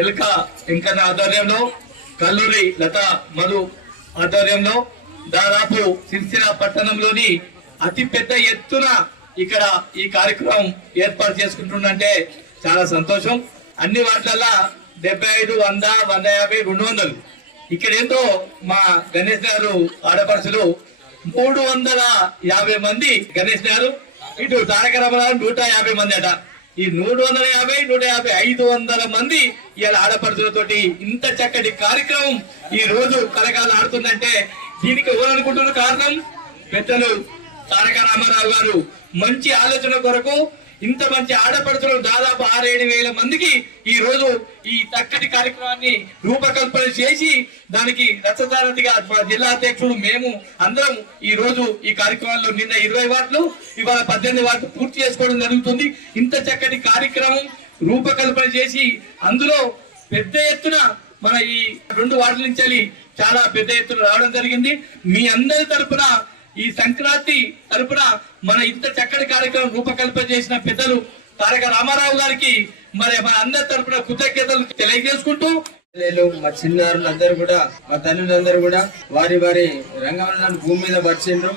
ఎలక వెంకన్న ఆధ్వర్యంలో కల్లూరి లత మధు ఆధ్వర్యంలో దాదాపు సిరిసిల్ల పట్టణంలోని అతి పెద్ద ఎత్తున ఇక్కడ ఈ కార్యక్రమం ఏర్పాటు చేసుకుంటుందంటే చాలా సంతోషం. అన్ని వాటిలల్లా డెబ్బై ఐదు వంద వంద యాభై రెండు వందలు. ఇక్కడ ఏంటో మా గణేష్ గారు ఆడపడుచులు మూడు వందల యాభై మంది గణేష్ గారు. ఇటు తారక రమణ నూట యాభై మంది అట. ఈ నూట వందల యాభై నూట యాభై ఐదు వందల మంది ఇవాళ ఆడపడుతులతోటి ఇంత చక్కటి కార్యక్రమం ఈ రోజు కలకాలు ఆడుతుందంటే దీనికి ఎవరనుకుంటున్న కారణం పెద్దలు తారక రామారావు గారు. మంచి ఆలోచన కొరకు ఇంత మంచి ఆడపడుతులు దాదాపు ఆరేడు వేల మందికి ఈ రోజు ఈ చక్కటి కార్యక్రమాన్ని రూపకల్పన చేసి దానికి రచదారథిగా జిల్లా అధ్యక్షుడు మేము అందరం ఈ రోజు ఈ కార్యక్రమాల్లో నిన్న ఇరవై వాట్లు ఇవాళ పద్దెనిమిది వాట్లు పూర్తి చేసుకోవడం జరుగుతుంది. ఇంత చక్కటి కార్యక్రమం రూపకల్పన చేసి అందులో పెద్ద ఎత్తున మన ఈ రెండు వార్డుల నుంచి చాలా పెద్ద ఎత్తున రావడం జరిగింది. మీ అందరి తరపున ఈ సంక్రాంతి తరపున మన ఇంత చక్కటి కార్యక్రమం రూపకల్పన చేసిన పెద్దలు తారక రామారావు గారికి మరి మన అందరి తరపున కృతజ్ఞతలు తెలియజేసుకుంటూ మా చిన్నారులందరూ కూడా మా తల్లులందరూ కూడా వారి వారి రంగవల్లను భూమి మీద పరిచిండ్రు.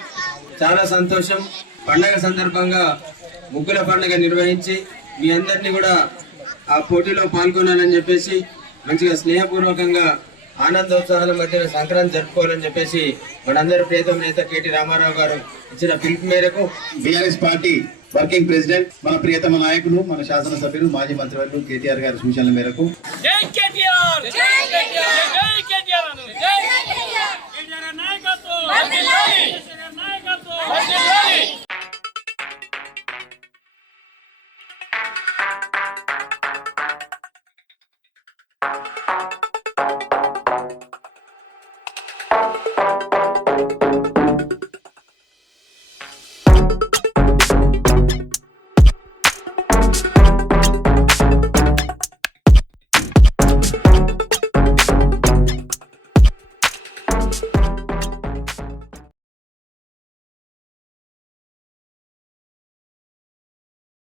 చాలా సంతోషం. పండగ సందర్భంగా ముగ్గుల పండుగ నిర్వహించి మీ అందరినీ కూడా ఆ పోటీలో పాల్గొనాలని చెప్పేసి మంచిగా స్నేహపూర్వకంగా ఆనందోత్సాహాల మధ్య సంక్రాంతి జరుపుకోవాలని చెప్పేసి మనందరి ప్రియతమ నేత కేటీ రామారావు గారు ఇచ్చిన పిలుపు మేరకు బీఆర్ఎస్ పార్టీ వర్కింగ్ ప్రెసిడెంట్ మన ప్రియతమ నాయకులు మన శాసనసభ్యులు మాజీ మంత్రివర్యులు కేటీఆర్ గారి సూచనల మేరకు.